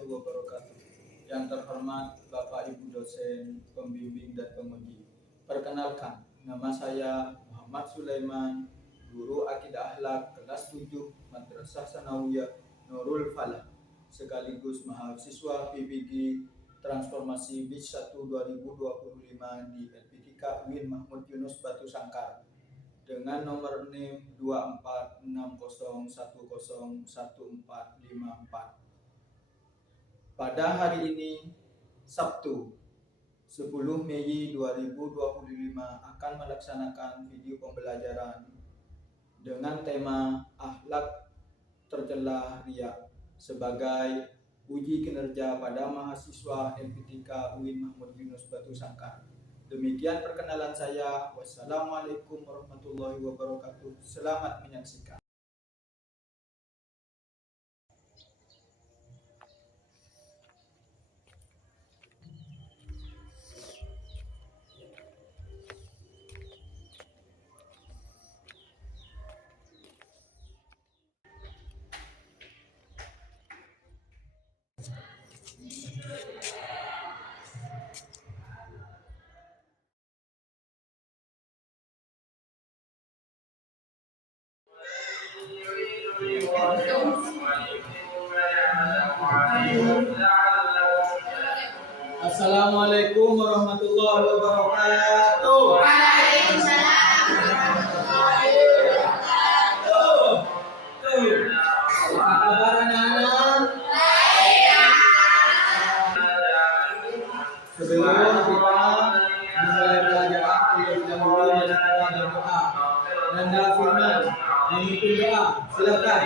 warahmatullahi wabarakatuh. Yang terhormat Bapak Ibu dosen, pembimbing dan penguji. Perkenalkan, nama saya Muhammad Sulaiman, guru Akidah Akhlak kelas 7 Madrasah Sanawiyah Nurul Falah, sekaligus mahasiswa PBG Transformasi BIS 1 2025 di LPTK UIN Mahmud Yunus Batu Sangkar dengan nomor NIM 2460101454. Pada hari ini, Sabtu 10 Mei 2025 akan melaksanakan video pembelajaran dengan tema akhlak tercela riya sebagai uji kinerja pada mahasiswa LPTK UIN Mahmud Yunus Batu Sangkar. Demikian perkenalan saya. Wassalamualaikum warahmatullahi wabarakatuh. Selamat menyaksikan. Assalamualaikum warahmatullahi wabarakatuh. Waalaikumsalam warahmatullahi wabarakatuh. Apa kabar anak-anak? Sebelum kita mulai belajar, terlebih dahulu mari kita berdoa. Nanda firman, memimpin doa. Silakan.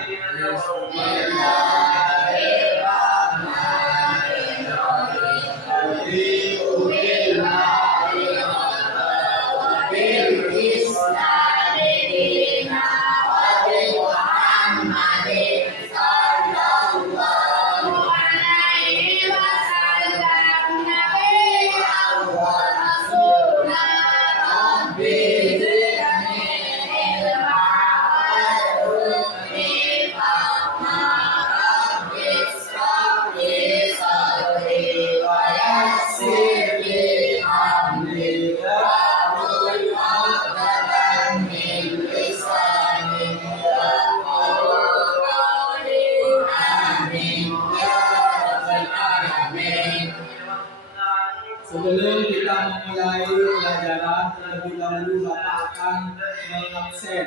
Sebelum kita memulai pelajaran, terlebih dahulu Bapak akan mengabsen.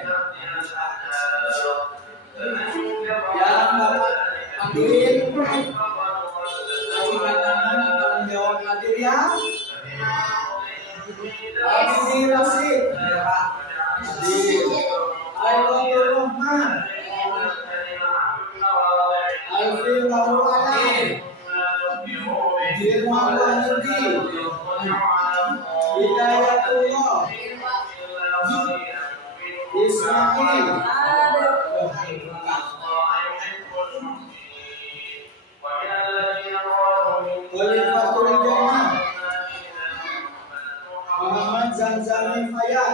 Yang Bapak ambil, kasihkan tangan atau menjawab hadir ya. Abdi Rasid, hadir. Aiwatul Rahman, Alfil Baru Alam, Jirma Wahyudi, Hidayatullah, Ismail, Khalifatul Jannah, Muhammad Zanzani Fayad,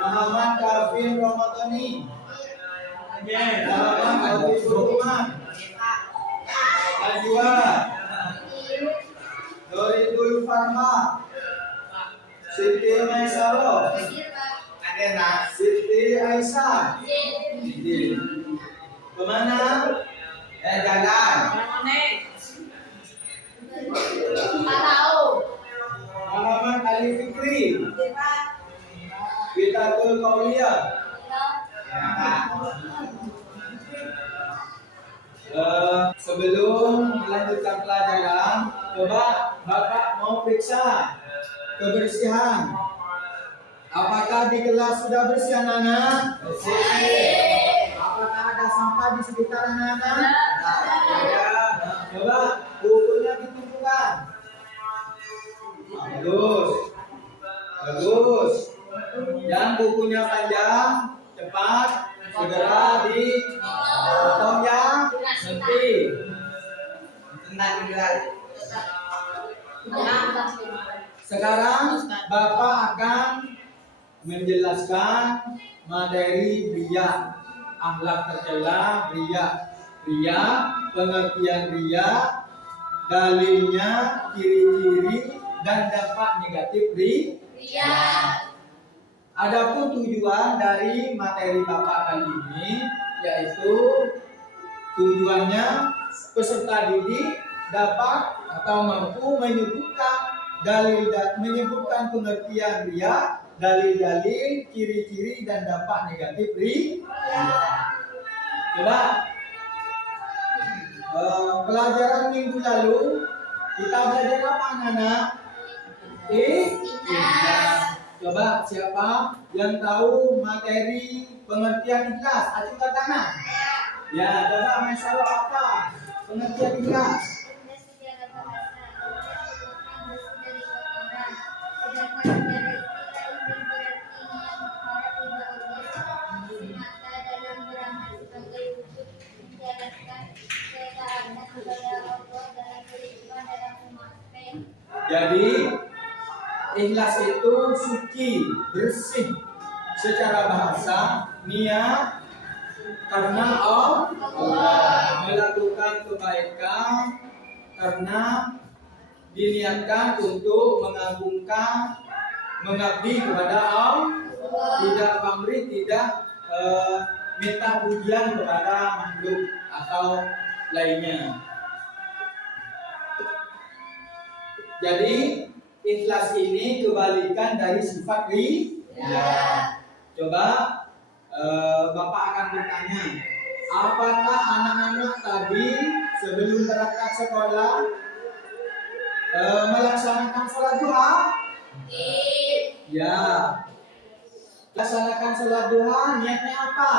Muhammad Kafin Ramadhani, Muhammad Abdul Rahman, Najwa, Doridul Farha, Siti Maisaro, Siti Aisyah. Kemana? Jalan. Muhammad Ali Fikri, Bitatul Qauliyah. Sebelum melanjutkan pelajaran, coba Bapak mau periksa kebersihan. Apakah di kelas sudah bersih anak-anak? Bersih. Apakah ada sampah di sekitar anak-anak? Ada. Coba bukunya ditumpukan. Bagus. Bagus. Yang bukunya panjang, cepat, segera dipotong ya. Nanti. Sekarang Bapak akan menjelaskan materi riya, akhlak tercela riya. Ria, pengertian ria, dalilnya, ciri-ciri, dan dampak negatif ria. Adapun tujuan dari materi Bapak kali ini yaitu tujuannya peserta didik dapat atau mampu menyebutkan pengertian ria, dalil-dalil, ciri-ciri, dan dampak negatif ria. Coba pelajaran minggu lalu kita belajar apa anak-anak? Ikhlas. Coba siapa yang tahu materi pengertian ikhlas? Ajukan tangan. Ya, coba masalah apa? Pengertian ikhlas. Jadi ikhlas itu suci, bersih. Secara bahasa, niat karena Allah, melakukan kebaikan karena diniatkan untuk mengagungkan, mengabdi kepada Allah, tidak pamrih, tidak minta pujian kepada makhluk atau lainnya. Jadi ikhlas ini kebalikan dari sifat ria. Coba Bapak akan bertanya, apakah anak-anak tadi sebelum berangkat sekolah melaksanakan sholat duha? Ya. Laksanakan sholat duha, niatnya apa?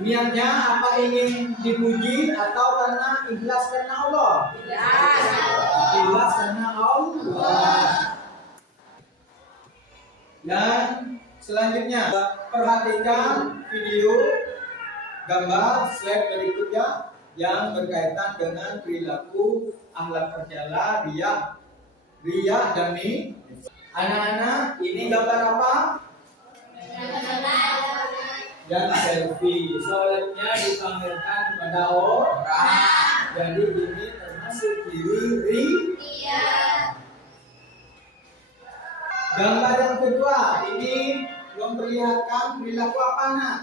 Niatnya apa, ingin dipuji atau karena ikhlas karena Allah? Ikhlas karena Allah. Dan selanjutnya perhatikan video gambar slide berikutnya yang berkaitan dengan perilaku akhlak tercela, ria dan ni. Anak-anak, ini gambar apa? Dan selfie. Soalnya dipamerkan kepada orang. Jadi ini termasuk ciri ria. Gambar yang kedua ini memperlihatkan perilaku apa nak?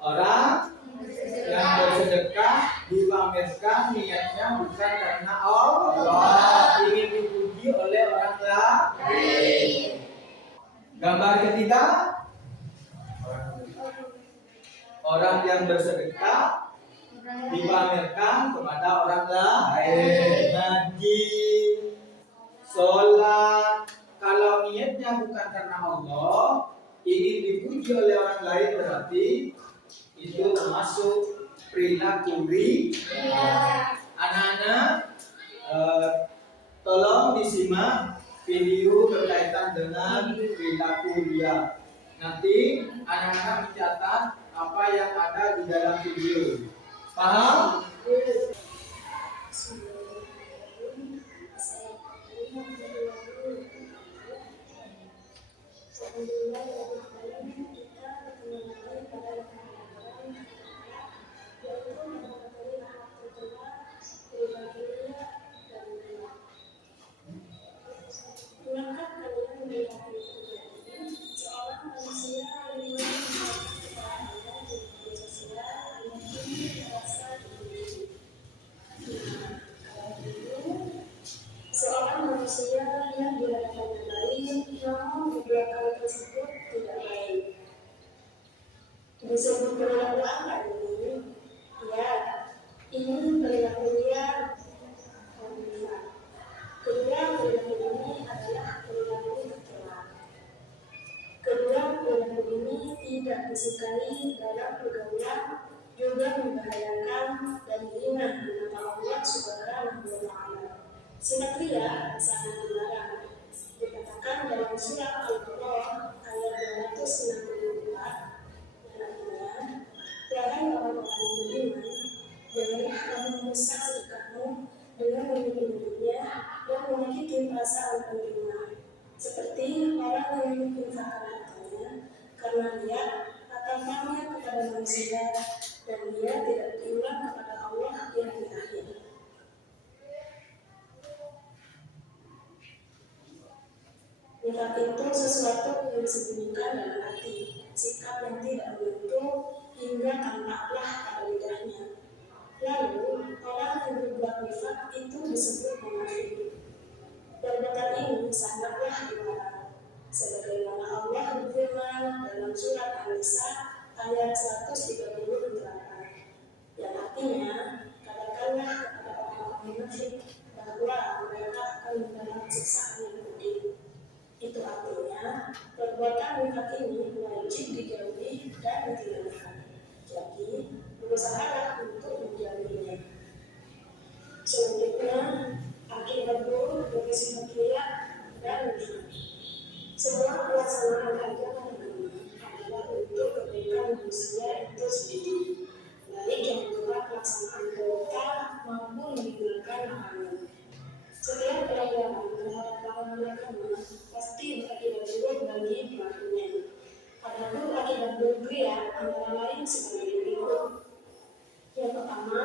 Orang yang bersedekah dipamerkan niatnya bukan karena Allah, ingin dipuji oleh orang lain. Gambar ketiga, orang yang bersedekah dipamerkan kepada orang lain. Ngaji, sholat, kalau niatnya bukan karena Allah, ingin dipuji oleh orang lain, berarti itu termasuk perilaku ria. Anak-anak, tolong disimak video berkaitan dengan perilaku ria. Nanti anak-anak mencatat apa yang ada di dalam video. Paham? Disebut perilaku apa ini? Ya, ini perilaku ria. Kedua, perilaku ini adalah perilaku tercela. Kedua, perilaku ini tidak disukai dalam pergaulan, juga membahayakan dan menghina di mata Allah Subhanahu wa Ta'ala. Sifat ria sangat dilarang. Dikatakan dalam surah Al-Baqarah ayat 264. Wahai orang-orang beriman, janganlah kamu merusak sedekahmu dengan menyembunyinya dan menyakiti perasaan penerima, seperti orang yang menginfakkan hartanya karena dia kepada manusia dan dia tidak beriman kepada Allah di hari akhir. Nifaq itu sesuatu yang disembunyikan dalam hati, sikap yang tidak menentu hingga tampaklah pada lidahnya. Lalu orang yang berbuat nifaq itu disebut munafik. Perbuatan ini sangatlah dilarang, sebagaimana Allah berfirman dalam surat An-Nisa ayat 138, yang artinya, katakanlah kepada orang-orang munafik bahwa mereka akan mendapat siksaan yang pedih. Itu artinya perbuatan nifaq ini wajib dijauhi dan ditinggalkan. Jadi berusahalah untuk menjauhinya. Selanjutnya, akibat buruk bagi sifat riya dan nifaq. Semua pelaksanaan agama ini adalah untuk kebaikan manusia itu sendiri, baik yang berupa pelaksanaan perintah maupun meninggalkan larangan. Setiap pelanggaran terhadap larangan agama pasti berakibat buruk bagi pelakunya. Adapun akibat buruk riya antara lain sebagai berikut. Yang pertama,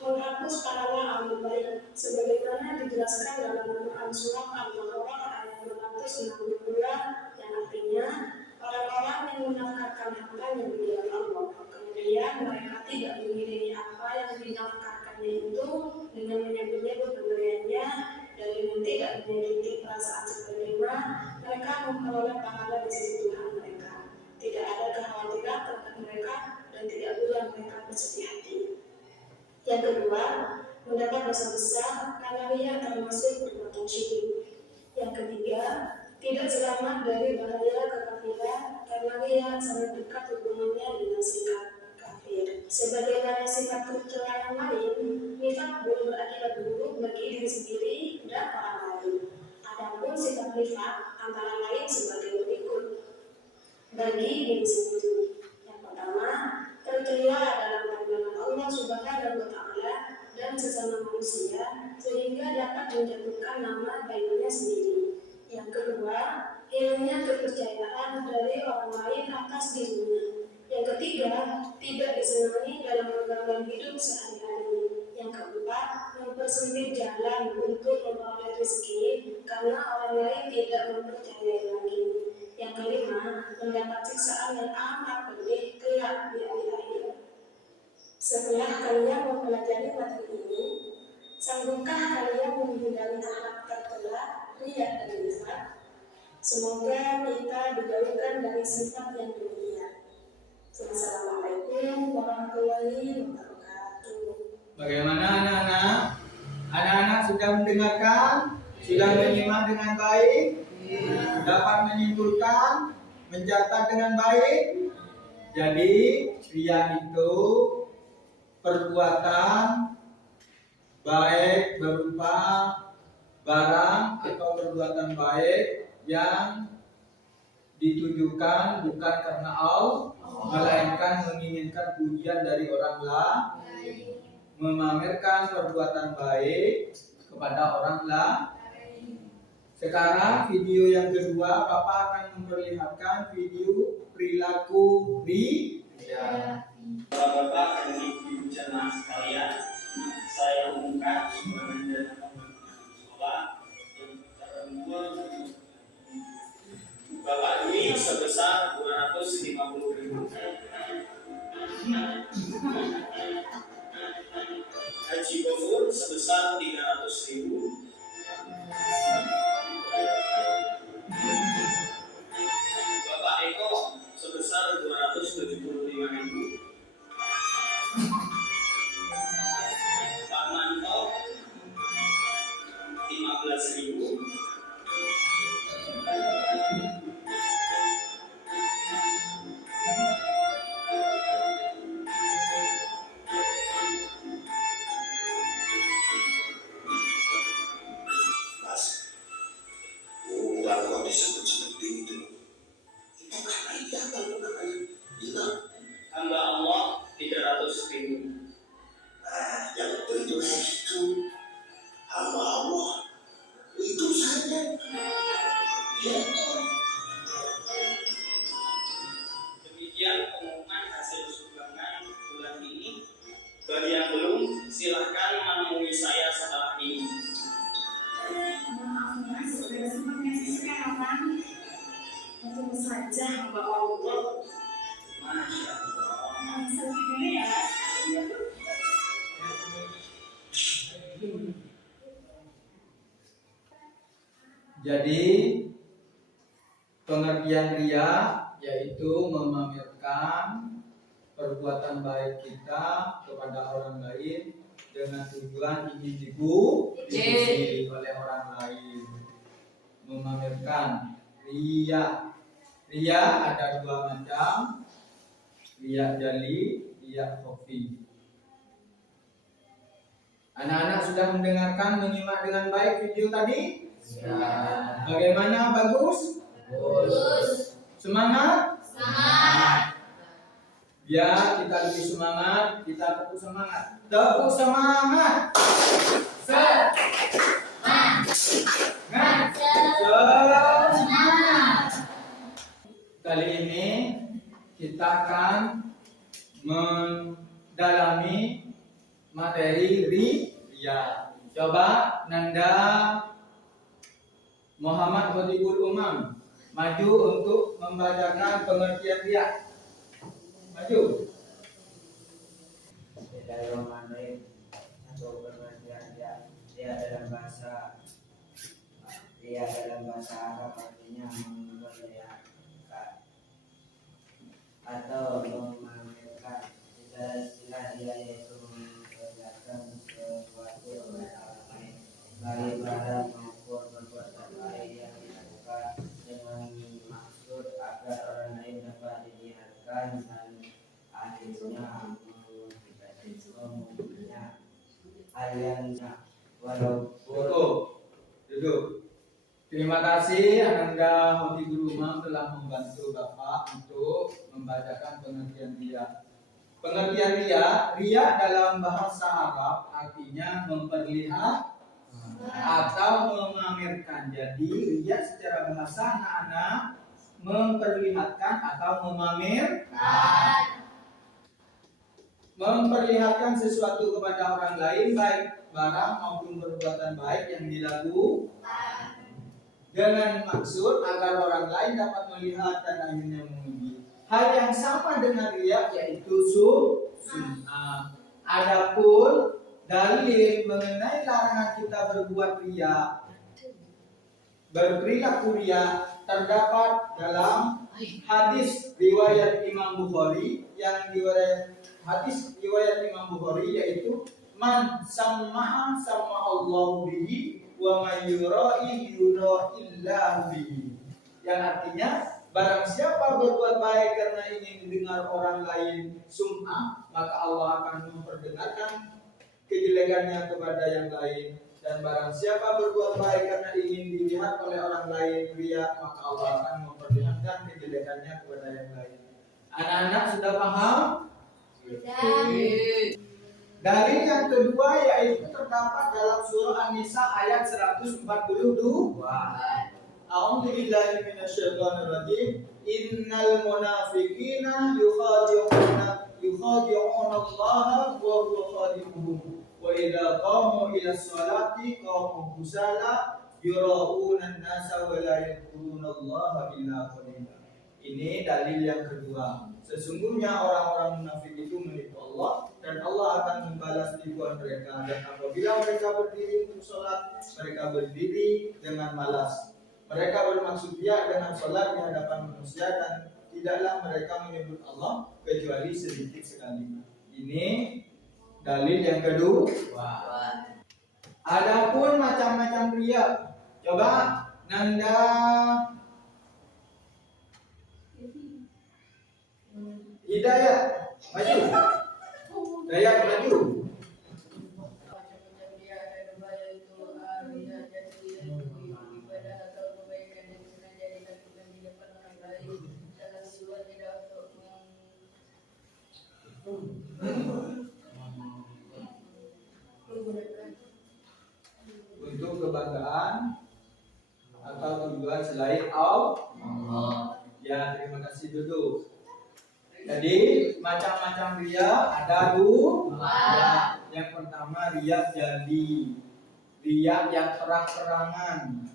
menghapus pahala amal baik, sebagaimana dijelaskan dalam Al-Quran surat Al-Baqarah ayat 262, yang artinya orang-orang yang menafkahkan hartanya di jalan Allah, kemudian mereka tidak mengiringi apa yang dinafkahkannya itu dengan menyebut-nyebut pemberiannya dan dengan tidak menyakiti perasaan sebagaimana mereka memperoleh pahala di sisi Tuhan mereka. Tidak ada kekhawatiran terhadap mereka dan tidak pula mereka bersedih hati. Yang kedua, mendapat dosa besar karena riya termasuk perbuatan syirik. Yang ketiga, tidak selamat dari bahaya kekafiran karena riya sangat dekat hubungannya dengan sikap kafir. Sebagaimana sifat tercela yang lain, nifaq pun berakibat buruk bagi diri sendiri dan orang lain. Adapun sifat nifaq antara lain sebagai berikut. Bagi diri sendiri, yang pertama, tercela dalam pandangan Allah Subhanahu wa Ta'ala dan sesama manusia sehingga dapat menjatuhkan nama baiknya sendiri. Yang kedua, hilangnya kepercayaan dari orang lain atas dirinya. Yang ketiga, tidak disenangi dalam pergaulan hidup sehari-hari. Yang keempat, mempersempit jalan untuk memperoleh rezeki karena orang lain tidak mempercayai lagi. Yang kelima, mendapat siksaan yang amat pedih kelak di hari akhir. Setelah kalian mempelajari materi ini, sanggupkah kalian menghindari akhlak tercela, riya dan nifaq? Semoga kita dijauhkan dari sifat yang demikian. Assalamualaikum warahmatullahi wabarakatuh. Bagaimana anak-anak? Anak-anak sudah mendengarkan? Sudah menyimak dengan baik? Dapat menyimpulkan? Mencatat dengan baik? Jadi riya itu perbuatan baik berupa barang atau perbuatan baik yang ditujukan bukan karena Allah, melainkan menginginkan pujian dari orang lain, memamerkan perbuatan baik kepada orang lain. Sekarang video yang kedua, Bapak akan memperlihatkan video perilaku riya. Bapak dan Ibu jemaah sekalian, saya umumkan sumbangan dana pembangunan sekolah yang terkumpul Bapak Dwi sebesar 250.000, Haji Gofur sebesar 300.000, Bapak Eko sebesar 275.000, Pak Manto 15.000, Mas, kalau disebut seperti itu karena iya kalau namanya hamba Allah. Masya Allah. Selfie dulu ya, Mas. Jadi pengertian ria yaitu memamerkan perbuatan baik kita kepada orang lain dengan tujuan ingin dipuji oleh orang lain. Memamerkan ria. Ria ada dua macam, ria jali, ria khafi. Anak-anak sudah mendengarkan, menyimak dengan baik video tadi? Ya. Bagaimana? Bagus? Bagus. Semangat? Semangat. Biar kita lebih semangat, kita tepuk semangat. Tepuk semangat. Semangat. Kali ini kita akan mendalami materi ria. Coba Nanda Muhammad Khatibul Umam maju untuk membacakan pengertian ria. Maju. Bismillahirrahmanirrahim. Atau pengertian ria dalam bahasa Arab artinya memperlihatkan atau memamerkan. Secara istilah ria yaitu memperlihatkan sesuatu kepada orang lain, baik barang maupun perbuatan baik yang dilakukan dengan maksud agar orang lain dapat dilihatkan dan akhirnya mempunyai aliannya walaupun Duduk. Terima kasih Ananda Khatibul Umam telah membantu Bapak untuk membacakan pengertian ria. Pengertian ria dalam bahasa Arab artinya memperlihatkan atau memamerkan. Jadi ria secara bahasa anak-anak memperlihatkan atau memamerkan. Memperlihatkan sesuatu kepada orang lain, baik barang maupun perbuatan baik yang dilakukan dengan maksud agar orang lain dapat melihat dan akhirnya memuji. Hal yang sama dengan ria yaitu sum'ah. Adapun dalil mengenai larangan kita berbuat ria, berperilaku ria terdapat dalam hadis riwayat Imam Bukhari yang hadis riwayat Imam Bukhari yaitu man samma'a Allahu bihi wa may yura'i yura'illahu bihi, yang artinya barang siapa berbuat baik karena ingin didengar orang lain sum'ah, maka Allah akan memperdengarkan kejelekannya kepada yang lain, dan barang siapa berbuat baik karena ingin dilihat oleh orang lain ria, maka Allah akan memperlihatkan kejelekannya kepada yang lain. Anak-anak sudah paham? Sudah. Dalil yang kedua yaitu terdapat dalam surah An-Nisa ayat 142. A'udzu billahi minasyaitonir rajim. Innal munafiqina yukhadi'una Allah wa huwa khadi'uhum. Wa idza qamu ila sholati qamu kusala yura'una an-nasa wa la yadhkuruna Allah illa qalila. Ini dalil yang kedua. Sesungguhnya orang-orang munafik itu menipu Allah dan Allah akan membalas tipuan mereka, dan apabila mereka berdiri untuk sholat, mereka berdiri dengan malas. Mereka bermaksud dia dengan sholat di hadapan manusia dan tidaklah mereka menyebut Allah kecuali sedikit sekali. Ini dalil yang kedua. Adapun macam-macam ria, coba Nanda Hidayat maju. Dayat maju. Untuk kebanggaan atau tujuan selain Allah. Ya, terima kasih dulu. Jadi macam-macam ria ada dua. Yang pertama ria jali, ria yang terang-terangan.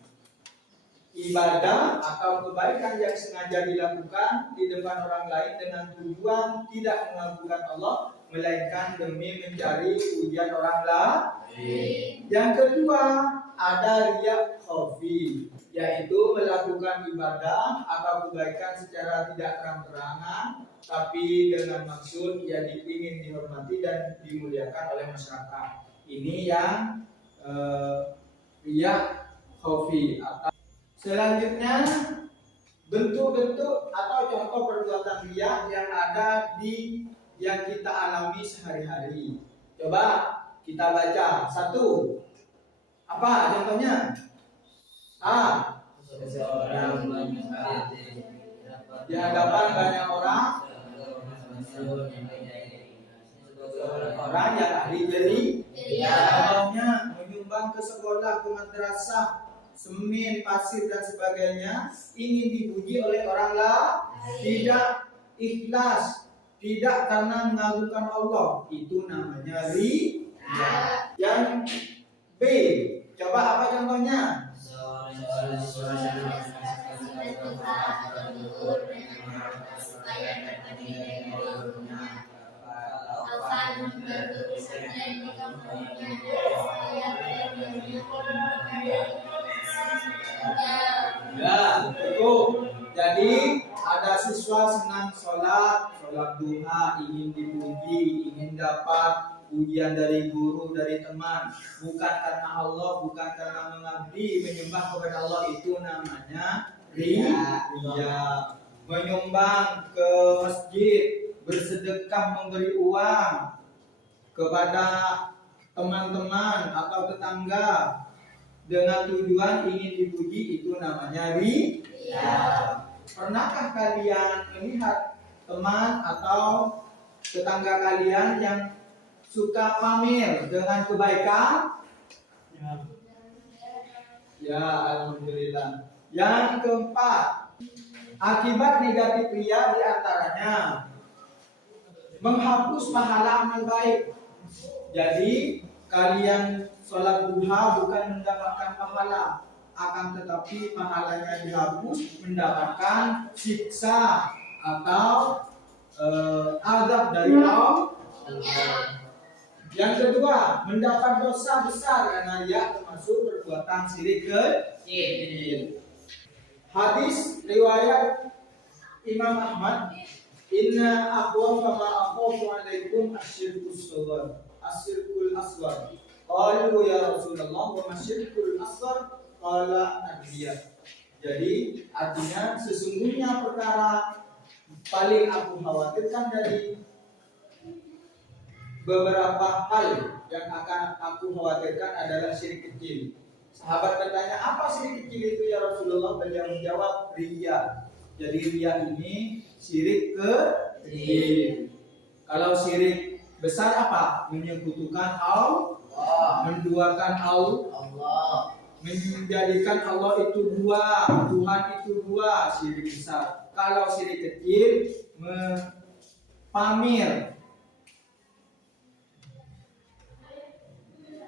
ibadah atau kebaikan yang sengaja dilakukan di depan orang lain dengan tujuan tidak mengagungkan Allah, melainkan demi mencari pujian orang lain. Yang kedua, ada riya khafi, yaitu melakukan ibadah atau kebaikan secara tidak terang-terangan, tapi dengan maksud ia ingin dihormati dan dimuliakan oleh masyarakat. Ini yang riya khafi. Selanjutnya, bentuk-bentuk atau contoh perbuatan riya yang ada yang kita alami sehari-hari. Coba kita baca. Satu, apa contohnya? A. Seseorang Di hadapan banyak orang yang ahli jadi. Contohnya menyumbang ke sekolah, ke madrasah, semen, pasir dan sebagainya, ingin dipuji oleh orang lain, tidak ikhlas, tidak karena mengagungkan Allah, itu namanya riya. Yang B, coba apa contohnya? Ya, cukup. Jadi ada siswa senang sholat duha, ingin dipuji, ingin dapat pujian dari guru, dari teman, bukan karena Allah, bukan karena mengabdi, menyembah kepada Allah, itu namanya riya. Menyumbang ke masjid, bersedekah, memberi uang kepada teman-teman atau tetangga dengan tujuan ingin dipuji, itu namanya riya. Pernahkah kalian melihat teman atau tetangga kalian yang suka pamer dengan kebaikan? Ya, alhamdulillah. Yang keempat, akibat negatif riya diantaranya menghapus pahala amal baik. Jadi kalian sholat duha bukan mendapatkan pahala, akan tetapi pahalanya dihapus, mendapatkan siksa atau azab dari Allah. Yang kedua, mendapat dosa besar karena riya termasuk perbuatan syirik kecil. Hadis riwayat Imam Ahmad, inna akhwafa ma akhafu alaikum asyirkus asghar. Qalu ya Rasulullah wa masyirkul asghar? Qala ad-riya. Jadi artinya sesungguhnya perkara paling aku khawatirkan dari beberapa hal yang akan aku khawatirkan adalah syirik kecil. Sahabat bertanya, apa syirik kecil itu ya Rasulullah? Beliau menjawab, riya. Jadi riya ini syirik kecil. Kalau syirik besar apa? Menyekutukan Allah, menduakan Allah, menjadikan Allah itu dua, Tuhan itu dua, syirik besar. Kalau syirik kecil, pamer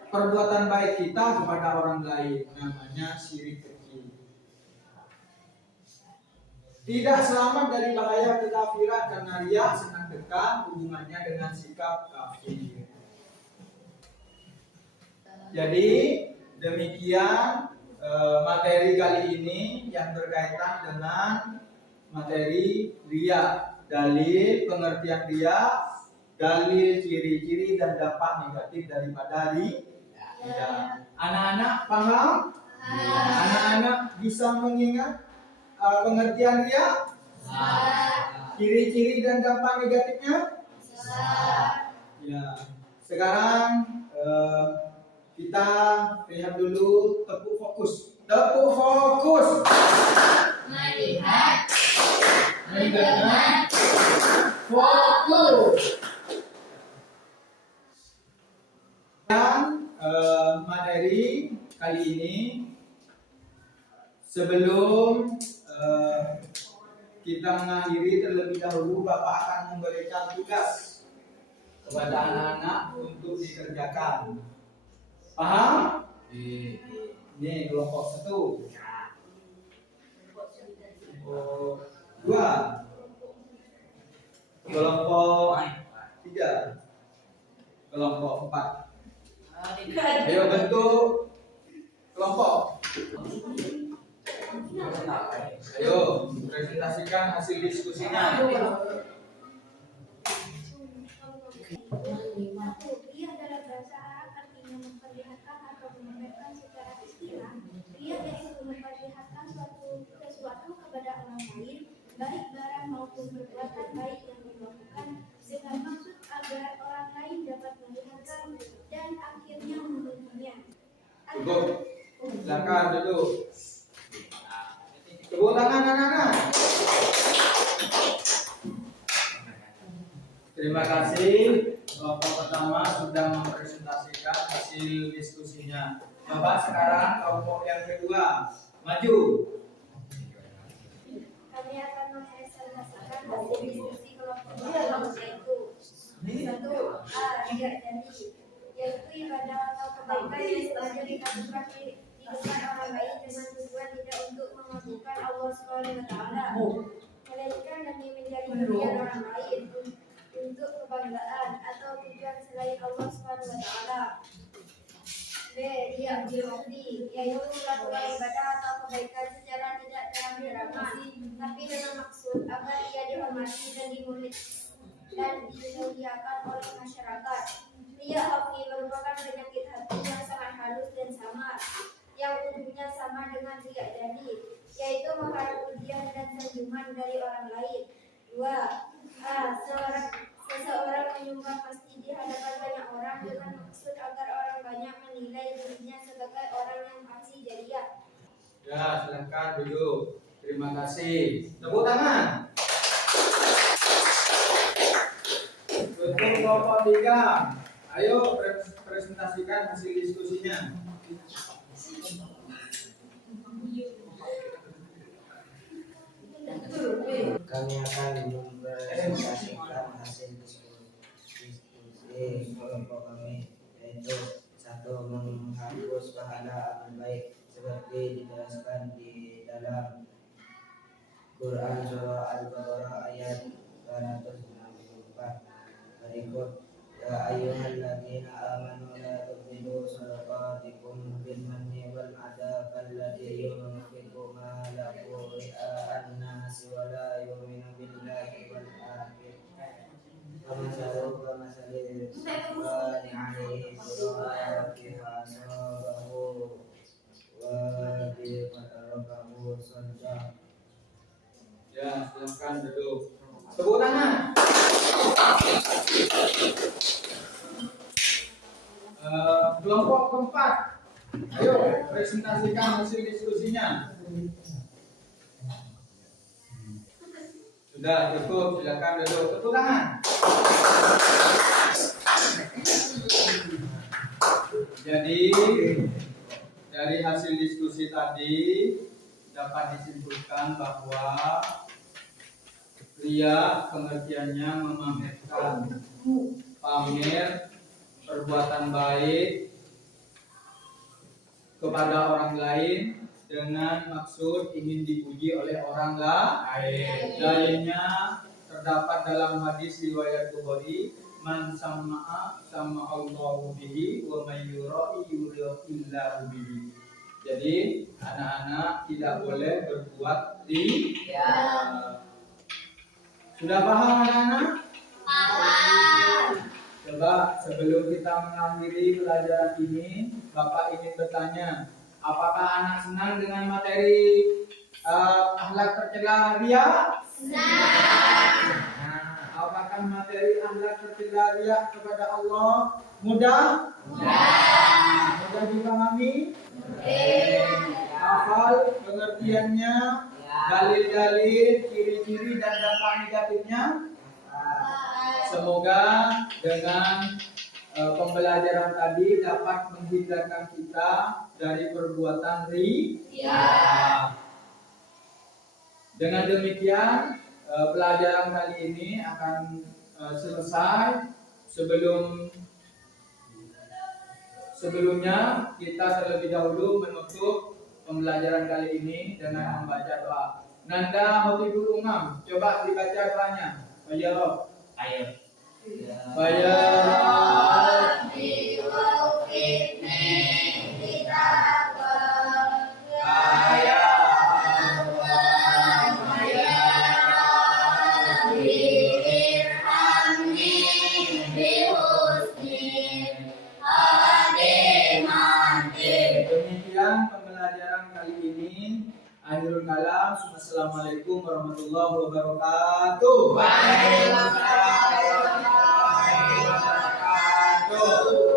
perbuatan baik kita kepada orang lain, namanya syirik kecil. Tidak selamat dari bahaya kekafiran karena riya sangat dekat hubungannya dengan sikap kafir. Jadi demikian materi kali ini yang berkaitan dengan materi riya, dalil pengertian riya, dalil ciri-ciri dan dampak negatif daripada riya. Anak-anak paham? Anak-anak bisa mengingat pengertian riya? Ciri-ciri dan dampak negatifnya? Ya. Sekarang kita lihat dulu tepuk fokus. Tepuk fokus. Melihat, Mendengar, fokus. Dan materi kali ini, sebelum kita mengakhiri, terlebih dahulu Bapak akan memberikan tugas kepada anak-anak untuk dikerjakan. Paham? Ini kelompok 1. kelompok 2, kelompok 3, kelompok 4. Ayo bentuk kelompok. Ayo presentasikan hasil diskusinya. Satu, ria dalam bahasa Arab artinya memperlihatkan atau memamerkan secara istilah. Ria yaitu memperlihatkan sesuatu kepada orang lain, baik barang maupun perbuatan baik yang dilakukan dengan maksud agar orang lain dapat melihatkan dan akhirnya memujinya. Cukup. Silakan duduk. Tepuk tangan anak-anak. Terima kasih. Kelompok pertama sudah mempresentasikan hasil diskusinya. Coba sekarang kelompok yang kedua maju. Kami akan mempresentasikan hasil diskusi kelompok pertama yaitu 1. Ria janji, yaitu ibadah atau kebaikan yang sengaja dilakukan di depan orang lain dengan tujuan tidak untuk mengagungkan Allah SWT, melainkan demi menjadi bagian orang lain untuk kebanggaan atau tujuan selain Allah SWT. B. Ria birohdi, yaitu melakukan ibadah atau kebaikan secara tidak terang-terangan, tapi dengan maksud agar ia dihormati dan dimuliakan oleh masyarakat. Ria hafi merupakan penyakit hati yang sangat halus dan samar, yang ujungnya sama dengan ria jadi, yaitu mengharap pujian dan sanjungan dari orang lain. 2. Seseorang menyumbang masjid di hadapan banyak orang dengan maksud agar orang banyak menilai dirinya sebagai orang yang masih jariah. Ya, silakan duduk. Terima kasih. Tepuk tangan. Untuk kelompok 3, ayo presentasikan hasil diskusinya. Kami akan mempresentasikan hasil diskusi kelompok kami, yaitu 1. Menghapus pahala amal baik seperti dijelaskan di dalam Quran surah Al-Baqarah ayat 264 berikut. Ya ayyuhalladzina amanu la tubtilu shadaqatikum bil manni wal adha kalladzi yunfiqu malahu ri'a'an nasi wa la yu'minu billahi wal akhir. Kamasalu kamasali sabani alaihi surati hasabahu wa biqatarakahu sadaq. Ya, silakan duduk. Tepuk tangan. Kelompok keempat, ayo presentasikan hasil diskusinya. Sudah cukup, silakan duduk. Tepuk tangan. Jadi dari hasil diskusi tadi dapat disimpulkan bahwa ria pengertiannya memamerkan, pamer perbuatan baik kepada orang lain dengan maksud ingin dipuji oleh orang lain. Lainnya terdapat dalam hadis riwayat Bukhari, man sama'a sama Allahu bihi wa may yura'i illahu bihi. Jadi anak-anak tidak boleh berbuat ria. Sudah paham anak-anak? Paham. Coba sebelum kita mengakhiri pelajaran ini, Bapak ingin bertanya, apakah anak senang dengan materi akhlak tercela ria? Senang. Nah, apakah materi akhlak tercela ria kepada Allah mudah? Mudah. Mudah dipahami? Hafal pengertiannya, dalil-dalil, ciri-ciri dan dampak negatifnya. Semoga dengan pembelajaran tadi dapat menghindarkan kita dari perbuatan ria. Dengan demikian pelajaran kali ini akan selesai. Sebelumnya kita terlebih dahulu menutup pembelajaran kali ini dengan membaca doa. Nanda Hotibul Umam, coba dibaca doanya. Bayar. Ayo. Bayar. Demikian pembelajaran kali ini. Akhirul kalam. Assalamualaikum warahmatullahi wabarakatuh. Waalaikumsalam warahmatullahi wabarakatuh.